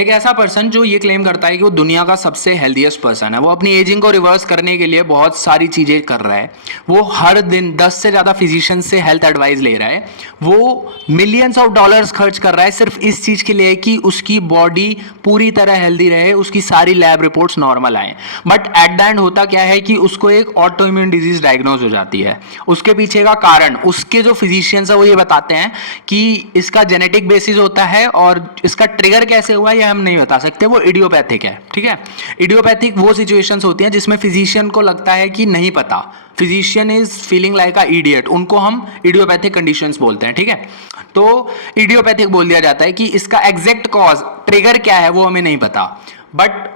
एक ऐसा पर्सन जो ये क्लेम करता है कि वो दुनिया का सबसे हेल्दीएस्ट पर्सन है, वो अपनी एजिंग को रिवर्स करने के लिए बहुत सारी चीज़ें कर रहा है, वो हर दिन 10 से ज़्यादा फिजिशियन से हेल्थ एडवाइस ले रहा है, वो मिलियंस ऑफ डॉलर्स खर्च कर रहा है सिर्फ इस चीज़ के लिए कि उसकी बॉडी पूरी तरह हेल्दी रहे, उसकी सारी लैब रिपोर्ट्स नॉर्मल आए। बट एट द एंड होता क्या है कि उसको एक ऑटो इम्यून डिजीज डायग्नोज हो जाती है। उसके पीछे का कारण उसके जो फिजिशियंस है वो ये बताते हैं कि इसका जेनेटिक बेसिस होता है और इसका ट्रिगर कैसे हुआ ये हम नहीं बता सकते, वो इडियोपैथिक है। ठीक है, इडियोपैथिक वो सिचुएशंस होती हैं जिसमें फिजिशियन को लगता है कि नहीं पता, physician is feeling like a idiot, उनको हम इडियोपैथिक कंडीशंस बोलते हैं। ठीक है, तो इडियोपैथिक बोल दिया जाता है कि इसका एग्जैक्ट कॉज ट्रिगर क्या है वो हमें नहीं पता। बट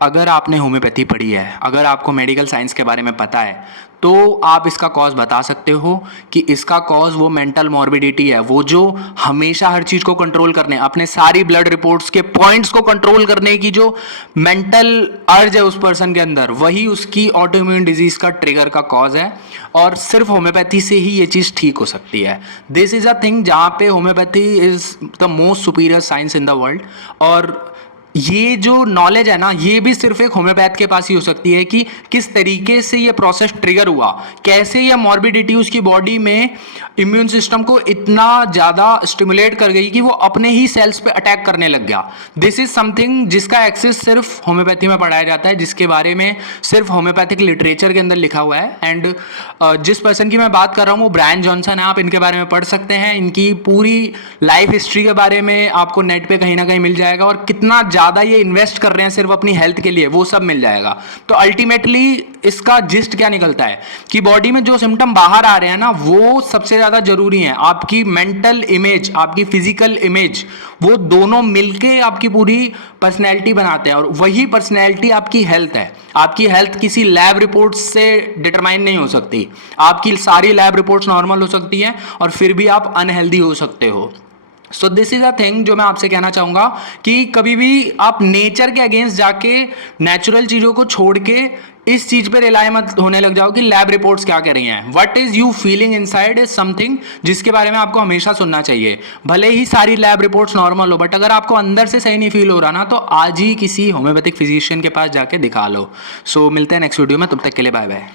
अगर आपने होम्योपैथी पढ़ी है, अगर आपको मेडिकल साइंस के बारे में पता है, तो आप इसका कॉज बता सकते हो कि इसका कॉज वो मेंटल मॉर्बिडिटी है, वो जो हमेशा हर चीज़ को कंट्रोल करने, अपने सारी ब्लड रिपोर्ट्स के पॉइंट्स को कंट्रोल करने की जो मेंटल अर्ज है उस पर्सन के अंदर, वही उसकी ऑटो इम्यून डिजीज का ट्रिगर का कॉज है। और सिर्फ होम्योपैथी से ही ये चीज़ ठीक हो सकती है। दिस इज़ अ थिंग जहाँ पे homeopathy is the most superior science in the world. और ये जो नॉलेज है ना, ये भी सिर्फ एक होम्योपैथ के पास ही हो सकती है कि किस तरीके से ये प्रोसेस ट्रिगर हुआ, कैसे ये मॉर्बिडिटी उसकी बॉडी में इम्यून सिस्टम को इतना ज़्यादा स्टिमुलेट कर गई कि वो अपने ही सेल्स पे अटैक करने लग गया। दिस इज समथिंग जिसका एक्सेस सिर्फ होम्योपैथी में पढ़ाया जाता है, जिसके बारे में सिर्फ होम्योपैथिक लिटरेचर के अंदर लिखा हुआ है। एंड जिस पर्सन की मैं बात कर रहा हूँ वो ब्रायन जॉनसन है, आप इनके बारे में पढ़ सकते हैं। इनकी पूरी लाइफ हिस्ट्री के बारे में आपको नेट पे कहीं ना कहीं मिल जाएगा, और कितना ज़्यादा ये इन्वेस्ट कर रहे हैं सिर्फ अपनी हेल्थ के लिए वो सब मिल जाएगा। तो अल्टीमेटली इसका जिस्ट क्या निकलता है कि बॉडी में जो सिम्टम बाहर आ रहे हैं ना, वो सबसे ज़्यादा जरूरी है। आपकी मेंटल इमेज, आपकी फिजिकल इमेज, वो दोनों मिलके आपकी पूरी पर्सनैलिटी बनाते हैं, और वही पर्सनैलिटी आपकी हेल्थ है। आपकी हेल्थ किसी लैब रिपोर्ट्स से डिटरमाइन नहीं हो सकती। आपकी सारी लैब रिपोर्ट्स नॉर्मल हो सकती हैं और फिर भी आप अनहेल्दी हो सकते हो। So this is a thing जो मैं आपसे कहना चाहूँगा कि कभी भी आप नेचर के अगेंस्ट जाके नेचुरल चीज़ों को छोड़ के इस चीज़ पे रिलाई मत होने लग जाओ कि लैब रिपोर्ट्स क्या कह रही हैं। What is you feeling inside is something जिसके बारे में आपको हमेशा सुनना चाहिए। भले ही सारी लैब रिपोर्ट्स नॉर्मल हो, बट अगर आपको अंदर से सही नहीं फील हो रहा ना, तो आज ही किसी होम्योपैथिक फिजिशियन के पास जाके दिखा लो। सो मिलते हैं नेक्स्ट वीडियो में, तब तक के लिए बाय बाय।